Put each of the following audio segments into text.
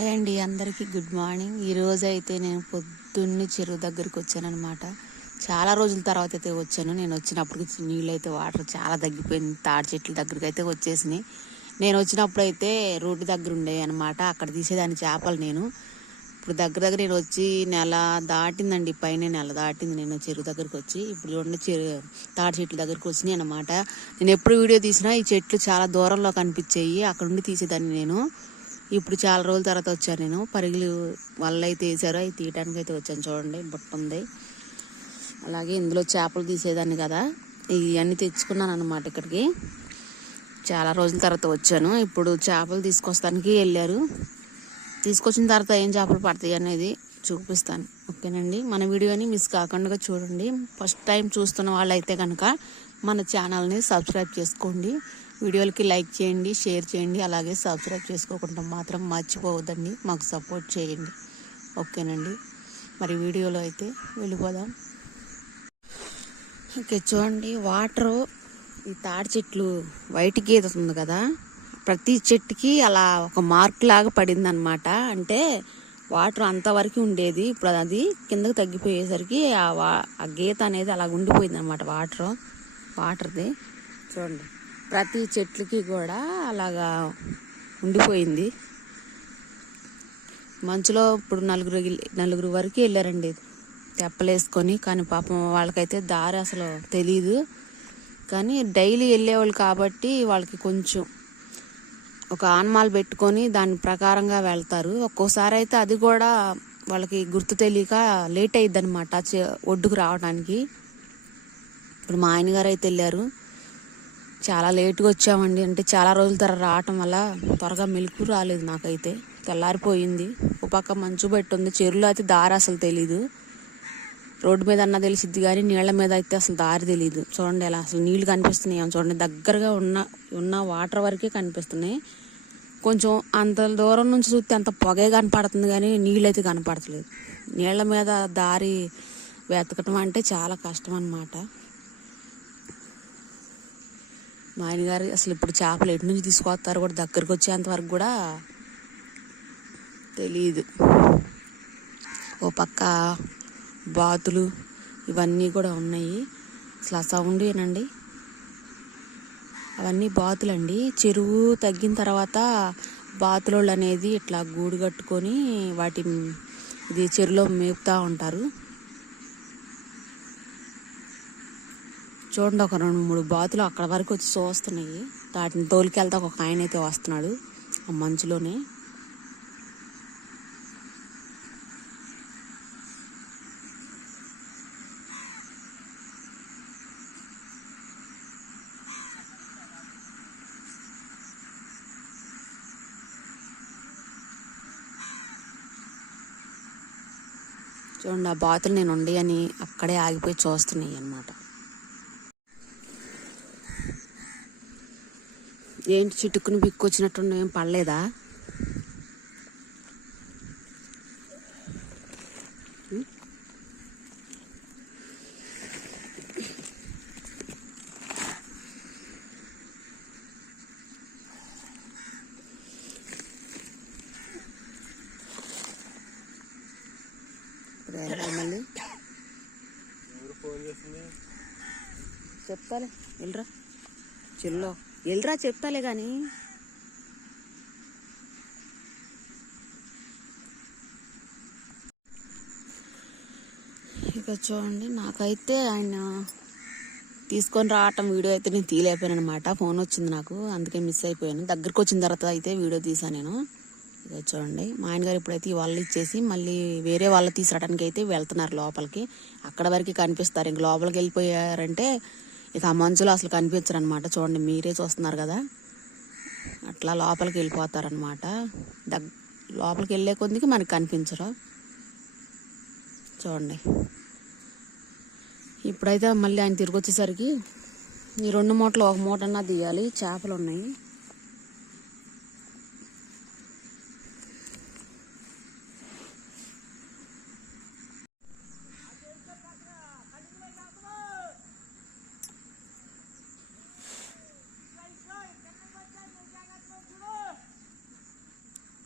Hi అండి అందరికీ good morning. ఈరోజు అయితే నేను పొద్దున్నే చెరువు దగ్గరికి వచ్చానమాట చాలా రోజుల తర్వాత అయితే వచ్చాను. నేను వచ్చినప్పటికి నీళ్ళు అయితే వాటర్ చాలా తగ్గిపోయింది. తాడి చెట్ల దగ్గరికి అయితే వచ్చేసినాయి. నేను వచ్చినప్పుడు అయితే రోడ్డు దగ్గర ఉండేవి అనమాట అక్కడ తీసేదాన్ని చేపలు నేను. ఇప్పుడు దగ్గర దగ్గర నేను వచ్చి నెల దాటిందండి. పైన నెల దాటింది నేను చెరువు దగ్గరికి వచ్చి. ఇప్పుడు చూడండి చెరువు తాడి చెట్ల దగ్గరికి వచ్చినాయి అనమాట నేను ఎప్పుడు వీడియో తీసినా ఈ చెట్లు చాలా దూరంలో కనిపించాయి. అక్కడ నుండి తీసేదాన్ని నేను. ఇప్పుడు చాలా రోజుల తర్వాత వచ్చాను నేను. పరుగులు వల్ల అయితే వేసారు అవి తీయటానికి అయితే వచ్చాను చూడండి. బుట్ట ఉంది. అలాగే ఇందులో చేపలు తీసేదాన్ని కదా. ఇవన్నీ తెచ్చుకున్నాను అనమాట ఇక్కడికి. చాలా రోజుల తర్వాత వచ్చాను. ఇప్పుడు చేపలు తీసుకొస్తానికి వెళ్ళారు. తీసుకొచ్చిన తర్వాత ఏం చేపలు పడతాయి అనేది చూపిస్తాను. ఓకేనండి? మన వీడియోని మిస్ కాకుండా చూడండి. ఫస్ట్ టైం చూస్తున్న వాళ్ళైతే కనుక మన ఛానల్ని సబ్స్క్రైబ్ చేసుకోండి. వీడియోలకి లైక్ చేయండి షేర్ చేయండి అలాగే సబ్స్క్రైబ్ చేసుకోకుండా మాత్రం మర్చిపోవద్దండి. మాకు సపోర్ట్ చేయండి. ఓకేనండి. మరి వీడియోలో అయితే వెళ్ళిపోదాం. ఓకే చూడండి. వాటరు ఈ తాడి చెట్లు వైట్ గీత ఉంది కదా. ప్రతి చెట్టుకి అలా ఒక మార్క్ లాగా పడిందనమాట అంటే వాటర్ అంతవరకు ఉండేది. ఇప్పుడు అది కిందకి తగ్గిపోయేసరికి ఆ వా ఆ గీత అనేది అలా ఉండిపోయింది అనమాట వాటర్ వాటర్ది. చూడండి. ప్రతి చెట్లకి కూడా అలాగా ఉండిపోయింది. మంచులో ఇప్పుడు నలుగురు నలుగురు వరకు వెళ్ళారండి. తెప్పలేసుకొని కానీ పాపం వాళ్ళకైతే దారి అసలు తెలీదు. కానీ డైలీ వెళ్ళేవాళ్ళు కాబట్టి వాళ్ళకి కొంచెం ఒక ఆన్మాలు పెట్టుకొని దాని ప్రకారంగా వెళ్తారు. ఒక్కోసారి అయితే అది కూడా వాళ్ళకి గుర్తు తెలియక లేట్ అయ్యిద్ది అనమాట ఒడ్డుకు రావడానికి. ఇప్పుడు మా ఆయన గారు అయితే వెళ్ళారు. చాలా లేట్గా వచ్చామండి. అంటే చాలా రోజుల తర్వాత రావటం వల్ల త్వరగా మెలకు రాలేదు నాకైతే. తెల్లారిపోయింది. ఒక పక్క మంచు పెట్టి ఉంది చెరువులో అయితే దారి అసలు తెలీదు. రోడ్డు మీద అన్న తెలిసిద్ది కానీ నీళ్ళ మీద అయితే అసలు దారి తెలియదు చూడండి ఎలా అసలు నీళ్ళు కనిపిస్తున్నాయి. చూడండి దగ్గరగా ఉన్న ఉన్న వాటర్ వరకే కనిపిస్తున్నాయి. కొంచెం అంత దూరం నుంచి చూస్తే అంత పొగే కనపడుతుంది కానీ నీళ్ళు అయితే కనపడట్లేదు. నీళ్ళ మీద దారి వెతకటం అంటే చాలా కష్టం అన్నమాట. మా ఆయన గారు అసలు ఇప్పుడు చేపలు ఎటు నుంచి తీసుకొస్తారు కూడా దగ్గరకు వచ్చేంత వరకు కూడా తెలియదు ఓ పక్క బాతులు ఇవన్నీ కూడా ఉన్నాయి. అసలు ఆ సౌండ్ ఏనండి? అవన్నీ బాతులండి. చెరువు తగ్గిన తర్వాత బాతులోళ్ళు అనేది ఇట్లా గూడు కట్టుకొని వాటి ఇది చెరువులో మేపుతూ ఉంటారు. చూడండి ఒక రెండు మూడు బాతులు అక్కడ వరకు వచ్చి చూస్తున్నాయి వాటిని తోలుకెళ్తా ఒక ఆయన అయితే వస్తున్నాడు ఆ మంచులోనే. చూడండి ఆ బాతులు నేను ఉండి అని అక్కడే ఆగిపోయి చూస్తున్నాయి అన్నమాట. ఏంటి చిటుక్కుని బిక్కొచ్చినట్టు ఏం పడలేదా? మళ్ళీ? చెప్తాలే వెళ్ళరా. చెల్లో. వెళ్ళరా చెప్తాలే కానీ ఇక చూడండి నాకైతే ఆయన తీసుకొని రావటం వీడియో అయితే నేను తీయలేకపోయాను అనమాట ఫోన్ వచ్చింది నాకు అందుకే మిస్ అయిపోయాను. దగ్గరకు వచ్చిన తర్వాత అయితే వీడియో తీసాను నేను. ఇక చూడండి మా ఆయన గారు ఇప్పుడైతే ఈ వాళ్ళు ఇచ్చేసి మళ్ళీ వేరే వాళ్ళు తీసుకురావడానికి అయితే వెళ్తున్నారు లోపలికి. అక్కడ వరకు కనిపిస్తారు. ఇంక లోపలికి వెళ్ళిపోయారంటే ఇక ఆ మంచులో అసలు కనిపించరు అనమాట చూడండి మీరే చూస్తున్నారు కదా. అట్లా లోపలికి వెళ్ళిపోతారనమాట. దగ్ లోపలికి వెళ్ళే కొద్దికి మనకి కనిపించరు. చూడండి. ఇప్పుడైతే మళ్ళీ ఆయన తిరిగి వచ్చేసరికి ఈ రెండు మూటలు ఒక మూటన్నా తీయాలి చేపలు ఉన్నాయి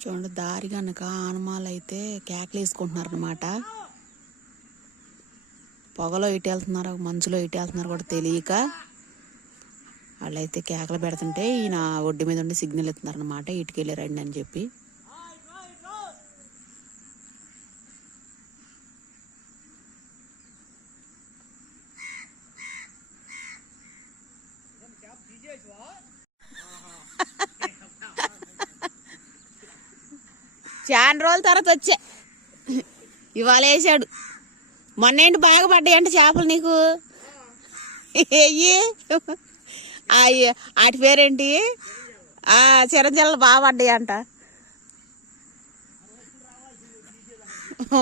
చూడండి దారి కనుక ఆనమాలు అయితే కేకలు వేసుకుంటున్నారు అనమాట పొగలో ఇటు వెళ్తున్నారు మంచులో ఇటు వెళ్తున్నారు కూడా తెలియక వాళ్ళైతే కేకలు పెడుతుంటే ఈయన ఒడ్డు మీద ఉండి సిగ్నల్ ఇస్తున్నారు అనమాట ఇటుకెళ్ళి రండి అని చెప్పి. చాలా రోజుల తర్వాత వచ్చా. ఇవాళ వేసాడు. మొన్న ఏంటి బాగా పడ్డాయంట చేపలు నీకు? ఎయ్యి అయ్యి వాటి పేరేంటి? ఆ చిరంజీలు బాగా పడ్డాయంట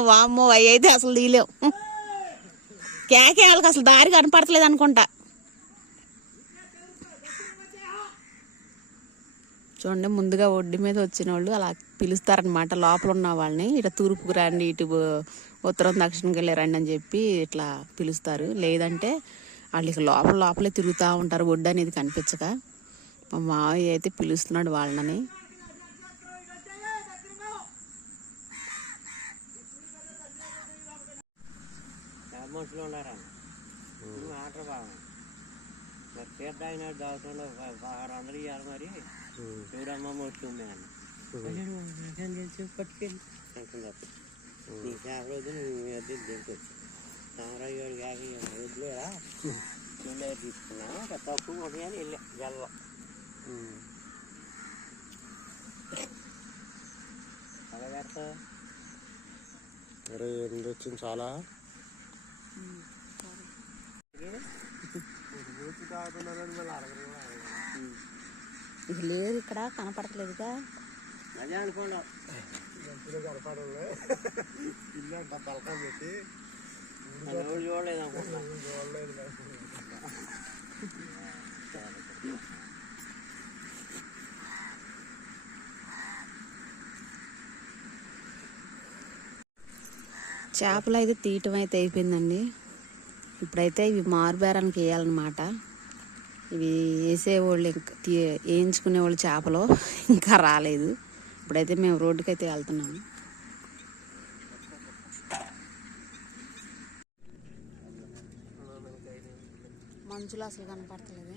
వామ్మో అవి అయితే అసలు తీలేవు కేకే వాళ్ళకి అసలు దారి కనపడతలేదు అనుకుంటా. చూడండి ముందుగా ఒడ్డు మీద వచ్చిన వాళ్ళు అలా పిలుస్తారనమాట లోపల ఉన్న వాళ్ళని ఇట్లా తూర్పుకు రండి ఇటు ఉత్తరం దక్షిణకి వెళ్ళి రండి అని చెప్పి ఇట్లా పిలుస్తారు. లేదంటే వాళ్ళకి లోపల లోపలే తిరుగుతూ ఉంటారు. ఒడ్డు అనేది కనిపించక. మా మావయ్య అయితే పిలుస్తున్నాడు వాళ్ళని. మనుషులు ఉన్నారా? బాగా మరి తీర్థ అయినాడు దాగుతుండే వందలు ఇవ్వాలి మరి. చూడమ్మ వస్తుంది పట్టుకెళ్ళి నీ చేప రోజు దింపొచ్చు సామరాజు గారు కాకి చూడలే తక్కువ ఒకటి అని వెళ్ళా పెడతా అరే ఎనిమిది వచ్చింది చాలా ఇది లేదు ఇక్కడ కనపడట్లేదుగా అదే అనుకోండి పెట్టి చూడలేదు చేపలు అయితే తీయటం అయితే అయిపోయిందండి. ఇప్పుడైతే ఇవి మారుబేరానికి వేయాలన్నమాట. ఇవి వేసేవాళ్ళు ఇంకా తీ వేయించుకునే వాళ్ళు చేపలు ఇంకా రాలేదు. ఇప్పుడైతే మేము రోడ్డుకి అయితే వెళ్తున్నాము. మంచులు అసలు కనపడతలేదు.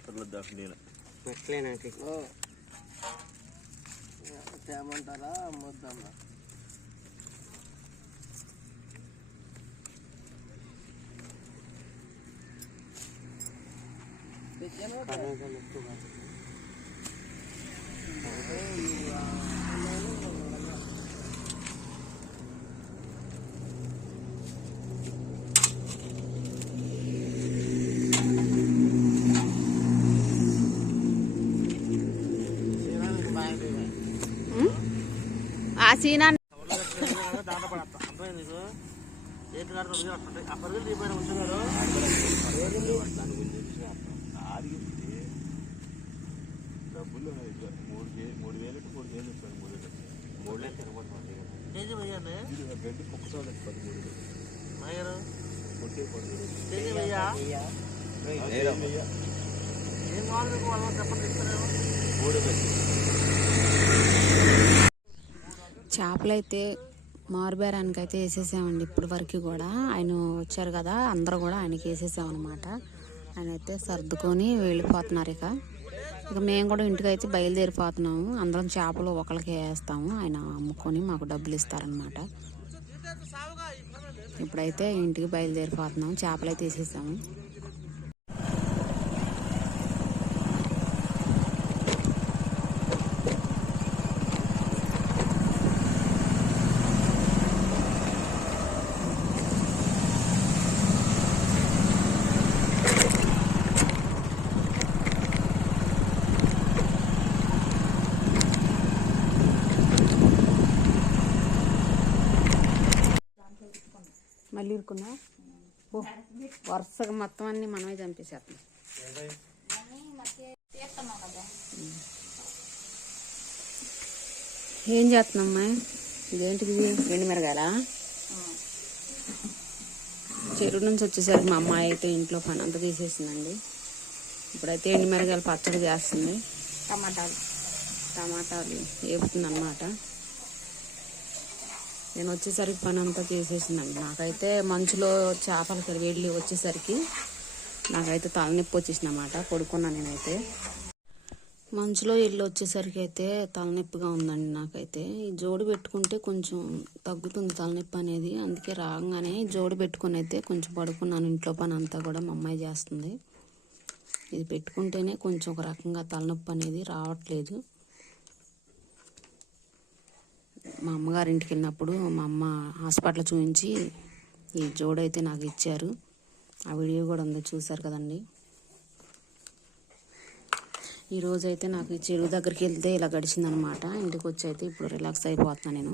పర్మనెంట్ పిల్లలు దాకా మెట్లేనాకి తేమంటారా అమ్మొద్దన్నా ఆ ఉంటున్నారు డబ్బులు మూడు మూడు వేలు. మూడు వేలు ఇస్తారు మూడు వేలు మూడు లక్షలు తిరగబడుతుంది కేజీ ఇది గంట ఒక్కసారి పదమూడు వేలు కొట్టే పదివేలు కేజీ వెయ్యా ఏం కావాలి మీకు? వాళ్ళు చెప్పండి ఇస్తారేమో. మూడు వేలు. చేపలు అయితే మారుబేరానికి అయితే వేసేసామండి ఇప్పటి వరకు కూడా. ఆయన వచ్చారు కదా అందరూ కూడా ఆయనకి వేసేసామన్నమాట. ఆయన అయితే సర్దుకొని వెళ్ళిపోతున్నారు ఇక. ఇక మేము కూడా ఇంటికి అయితే బయలుదేరిపోతున్నాము. అందరం చేపలు ఒకరికి వేస్తాము. ఆయన అమ్ముకొని మాకు డబ్బులు ఇస్తారనమాట ఇప్పుడైతే ఇంటికి బయలుదేరిపోతున్నాము. చేపలు అయితే వేసేసాము. మళ్ళీ ఇరుకున్నా ఓ వరుసగా మొత్తం అన్ని మనమే చంపేసేస్తాం చేస్తున్నావు కదా ఏం చేస్తున్నామ్మా ఇదేంటిది? ఎండు మిరగాయలా? చెరువు నుంచి వచ్చేసరికి మా అమ్మాయి అయితే ఇంట్లో పని అంతా తీసేసిందండి. ఇప్పుడైతే ఎండు మిరగాయలు పచ్చడి చేస్తుంది. టమాటాలు. టమాటాలు వేపుతుంది అనమాట నేను వచ్చేసరికి పని అంతా చేసేసిందండి నాకైతే మంచులో చేపలు వెళ్ళి వచ్చేసరికి నాకైతే తలనొప్పి వచ్చేసింది అనమాట పడుకున్నాను నేనైతే. మంచులో ఇల్లు వచ్చేసరికి అయితే తలనొప్పిగా ఉందండి నాకైతే. ఈ జోడు పెట్టుకుంటే కొంచెం తగ్గుతుంది తలనొప్పి అనేది అందుకే రాగానే జోడు పెట్టుకుని అయితే కొంచెం పడుకున్నాను ఇంట్లో పని అంతా కూడా మా అమ్మాయి చేస్తుంది. ఇది పెట్టుకుంటేనే కొంచెం ఒక రకంగా తలనొప్పి అనేది రావట్లేదు. మా అమ్మగారి ఇంటికి వెళ్ళినప్పుడు మా అమ్మ హాస్పిటల్ చూపించి ఈ జోడైతే నాకు ఇచ్చారు. ఆ వీడియో కూడా ఉంది చూసారు కదండి. ఈరోజైతే నాకు ఈ చెరువు దగ్గరికి వెళ్తే ఇలా గడిచిందనమాట ఇంటికి వచ్చి అయితే ఇప్పుడు రిలాక్స్ అయిపోతున్నాను నేను.